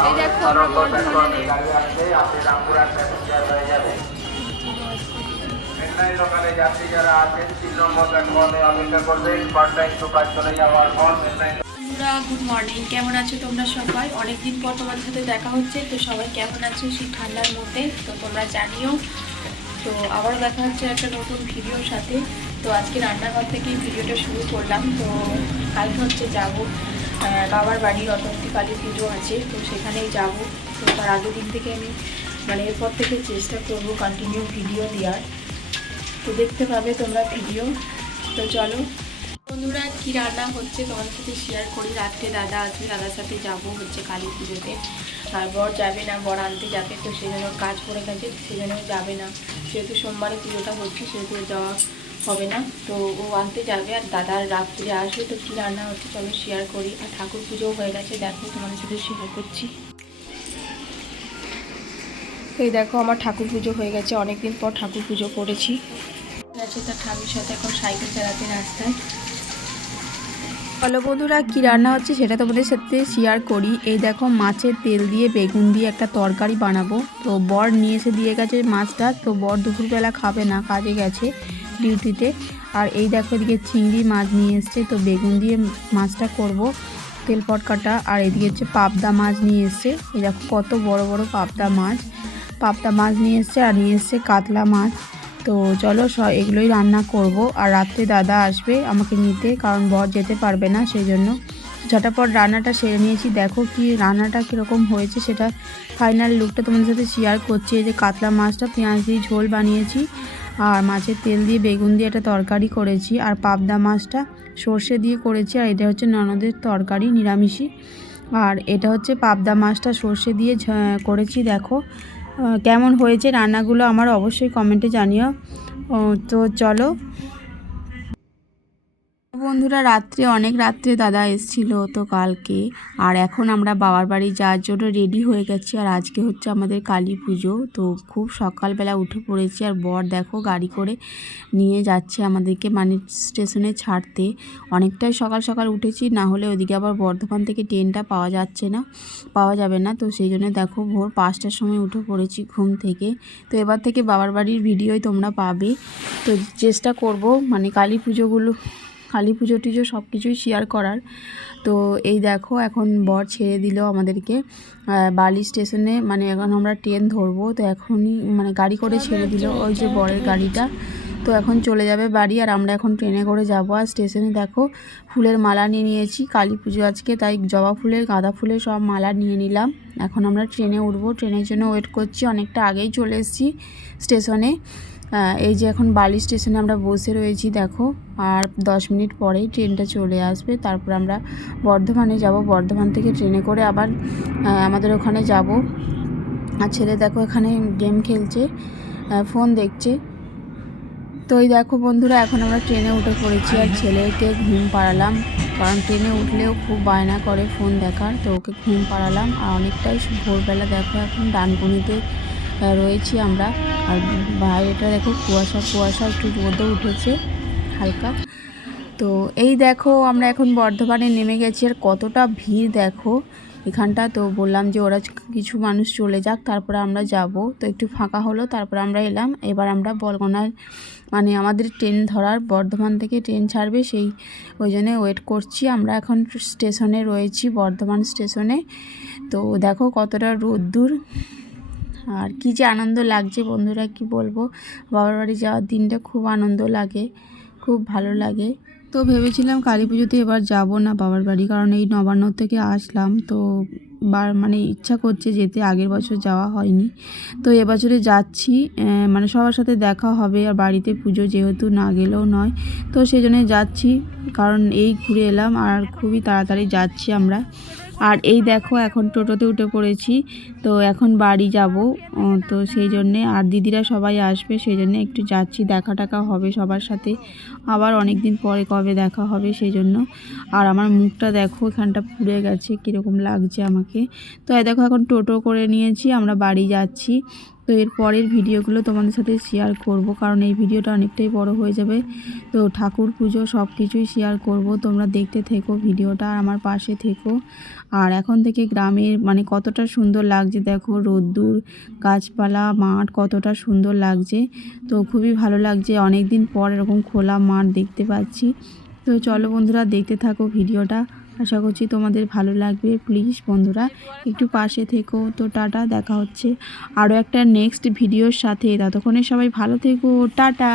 এই দেখো আমরা বর্ধমানে গাড়ি আসলে আপনি রামপুরহাট প্যাসেঞ্জার যাবেন চেন্নাই লোকালে যাত্রী যারা আছেন তিন নম্বর প্ল্যাটফর্মে অপেক্ষা করবেন কন্টাক্ট সুপার চলে যাওয়ার পর বন্ধুরা গুড মর্নিং কেমন আছো তোমরা সবাই? অনেকদিন পর তোমার সাথে দেখা হচ্ছে তো সবাই কেমন আছো সেই ঠান্ডার মধ্যে? তো তোমরা জানিও। তো আবারও দেখা হচ্ছে একটা নতুন ভিডিওর সাথে। তো আজকে রান্নাঘর থেকেই ভিডিওটা শুরু করলাম তো কালকে হচ্ছে যাব। বাবার বাড়ির অতন্তি কালী পুজো আছে, তো সেখানেই যাব। তো তার আগের দিন থেকে আমি মানে এরপর থেকে চেষ্টা করব কন্টিনিউ ভিডিও দেওয়ার। তো দেখতে পাবে তোমরা ভিডিও তো চলো। বন্ধুরা, কী রান্না হচ্ছে তোমাদের সাথে শেয়ার করি। রাত্রে দাদা আসবে দাদার সাথে যাব হচ্ছে কালী পুজোতে। আর বর যাবে না, বর আনতে যাবে, তো সেজন্য কাজ পড়ে গেছে, সেজন্য যাবে না। যেহেতু সোমবারে পুজোটা হচ্ছে, সেহেতু যাওয়া হবে না। তো ও আনতে যাবে আর দাদার রাত্রে আসবে, তো কী রান্না হচ্ছে চলো শেয়ার করি। আর ঠাকুর পুজোও হয়ে গেছে, দেখো তোমাদের সাথে শেয়ার করছি। এই দেখো আমার ঠাকুর পুজো হয়ে গেছে, অনেকদিন পর ঠাকুর পুজো করেছি। গেছে তার ঠাকুর সাথে এখন সাইকেল চালাতে রাস্তায়। হ্যালো বন্ধুরা, কী রান্না হচ্ছে সেটা তোমাদের সাথে শেয়ার করি। এই দেখো মাছের তেল দিয়ে বেগুন দিয়ে একটা তরকারি বানাবো। তো বর নিয়ে এসে দিয়ে গেছে মাছটা, তো বর দুপুরবেলা খাবে না, কাজে গেছে। ডিউটিতে। আর এই দেখো এদিকে চিংড়ি মাছ নিয়ে এসছে, তো বেগুন দিয়ে মাছটা করব, তেল পটকাটা আর এদিকে হচ্ছে পাবদা মাছ নিয়ে এসছে, এই দেখো কত বড় বড় পাবদা মাছ। পাবদা মাছ নিয়ে এসছে আর নিয়ে এসছে কাতলা মাছ। তো চলো এগুলোই রান্না করব। আর রাত্রে দাদা আসবে আমাকে নিতে, কারণ বর যেতে পারবে না সেই জন্য ঝটাপট রান্নাটা সেরে নিয়েছি। দেখো কি রান্নাটা কীরকম হয়েছে, সেটা ফাইনাল লুকটা তোমাদের সাথে শেয়ার করছি। এই যে কাতলা মাছটা পেঁয়াজ দিয়ে ঝোল বানিয়েছি। আর মাছের তেল দিয়ে বেগুন দিয়ে একটা তরকারি করেছি আর পাবদা মাছটা সর্ষে দিয়ে করেছি আর এটা হচ্ছে ননদের তরকারি, নিরামিষই। আর এটা হচ্ছে পাবদা মাছটা সর্ষে দিয়ে করেছি, দেখো। কেমন হয়েছে রান্নাগুলো আমার অবশ্যই কমেন্টে জানিও। তো চলো বন্ধুরা, রাত্রে, অনেক রাত্রে দাদা এসেছিল তো কালকে। আর এখন আমরা বাবার বাড়ি যাওয়ার জন্য রেডি হয়ে গেছি। আর আজকে হচ্ছে আমাদের কালী পুজো। তো খুব সকালবেলা উঠে পড়েছি। আর বর দেখো গাড়ি করে নিয়ে যাচ্ছে আমাদেরকে মানে স্টেশনে ছাড়তে। অনেকটাই সকাল সকাল উঠেছি, না হলে ওদিকে আবার বর্ধমান থেকে ট্রেনটা পাওয়া যাচ্ছে না, পাওয়া যাবে না। তো সেই জন্য দেখো ভোর পাঁচটার সময় উঠে পড়েছি ঘুম থেকে। তো এবার থেকে বাবার বাড়ির ভিডিওই তোমরা পাবে। তো চেষ্টা করব মানে কালী পুজোগুলো কালী পুজো টুজো সব কিছুই শেয়ার করার। তো এই দেখো, এখন বর ছেড়ে দিল আমাদেরকে। বালি স্টেশনে মানে এখন আমরা ট্রেন ধরবো। তো এখনই মানে গাড়ি করে ছেড়ে দিল ওই যে বরের গাড়িটা। তো এখন চলে যাবে বাড়ি আর আমরা এখন ট্রেনে করে যাব। আর স্টেশনে দেখো, ফুলের মালা নিয়ে নিয়েছি, কালী পুজো আজকে। তাই জবা ফুলের, গাঁদা ফুলের সব মালা নিয়ে নিলাম। এখন আমরা ট্রেনে উঠবো। ট্রেনের জন্য ওয়েট করছি, অনেকটা আগেই চলে এসেছি স্টেশনে এই যে এখন বালি স্টেশনে আমরা বসে রয়েছি, দেখো। আর দশ মিনিট পরেই ট্রেনটা চলে আসবে। তারপর আমরা বর্ধমানে যাব। বর্ধমান থেকে ট্রেনে করে আবার আমাদের ওখানে যাব। আর ছেলে দেখো এখানে গেম খেলছে ফোন দেখছে। তো এই দেখো বন্ধুরা, এখন আমরা ট্রেনে উঠে পড়েছি। আর ছেলেকে ঘুম পাড়ালাম। কারণ ট্রেনে উঠলেও খুব বায়না করে ফোন দেখার। তো ওকে ঘুম পাড়ালাম। আর অনেকটাই ভোরবেলা দেখো এখন ডানকুনিতে রয়েছি আমরা। আর বাইরেটা দেখো, কুয়াশা কুয়াশা, একটু রোদও উঠেছে, হালকা। তো এই দেখো, আমরা এখন বর্ধমানে নেমে গেছি, আর কতটা ভিড় দেখো। এখানটা তো বললাম যে ওরা কিছু মানুষ চলে যাক, তারপরে আমরা যাব। তো একটু ফাঁকা হলো, তারপরে আমরা এলাম। এবার আমরা বলগনার মানে আমাদের ট্রেন ধরার, বর্ধমান থেকে ট্রেন ছাড়বে, সেই ওই জন্যে ওয়েট করছি। আমরা এখন স্টেশনে রয়েছি, বর্ধমান স্টেশনে। তো দেখো কতটা রোদ্দুর। আর কী যে আনন্দ লাগছে বন্ধুরা, কি বলব? বাবার বাড়ি যাওয়ার দিনটা খুব আনন্দ লাগে, খুব ভালো লাগে। তো ভেবেছিলাম কালী পুজোতে এবার যাব না বাবার বাড়ি, কারণ এই নবান্ন থেকে আসলাম। তো বার মানে ইচ্ছা করছে যেতে, আগের বছর যাওয়া হয়নি। তো এবছরে যাচ্ছি মানে সবার সাথে দেখা হবে, আর বাড়িতে পুজো যেহেতু না গেলেও নয়। তো সেই যাচ্ছি, কারণ এই ঘুরে এলাম, আর খুবই তাড়াতাড়ি যাচ্ছি আমরা। আর এই দেখো, এখন টোটোতে উঠে পড়েছি। তো এখন বাড়ি যাব তো সেই জন্যে আর দিদিরা সবাই আসবে, সেই জন্য একটু যাচ্ছি দেখা টাকা হবে সবার সাথে। আবার অনেক দিন পরে কবে দেখা হবে সেই জন্য। আর আমার মুখটা দেখো, এখানটা পুড়ে গেছে, কীরকম লাগছে আমাকে। তো এই দেখো, এখন টোটো করে নিয়েছি, আমরা বাড়ি যাচ্ছি। তো এর পরের ভিডিওগুলো তোমাদের সাথে শেয়ার করব, কারণ এই ভিডিওটা অনেকটাই বড় হয়ে যাবে। তো ঠাকুর পুজো সব কিছুই শেয়ার করব, তোমরা দেখতে থেকো ভিডিওটা আমার পাশে থেকো। আর এখন থেকে গ্রামের মানে কতটা সুন্দর লাগছে দেখো, রোদ্দুর, গাছপালা, মাঠ কতটা সুন্দর লাগছে। তো খুবই ভালো লাগছে অনেক দিন পর এরকম খোলা মাঠ দেখতে পাচ্ছি। তো চলো বন্ধুরা, দেখতে থাকো ভিডিওটা। আশা করছি তোমাদের ভালো লাগবে। প্লিজ বন্ধুরা, একটু পাশে থেকো। তো টাটা, দেখা হচ্ছে আরও একটা নেক্সট ভিডিওর সাথে। ততক্ষণে সবাই ভালো থেকো। টাটা!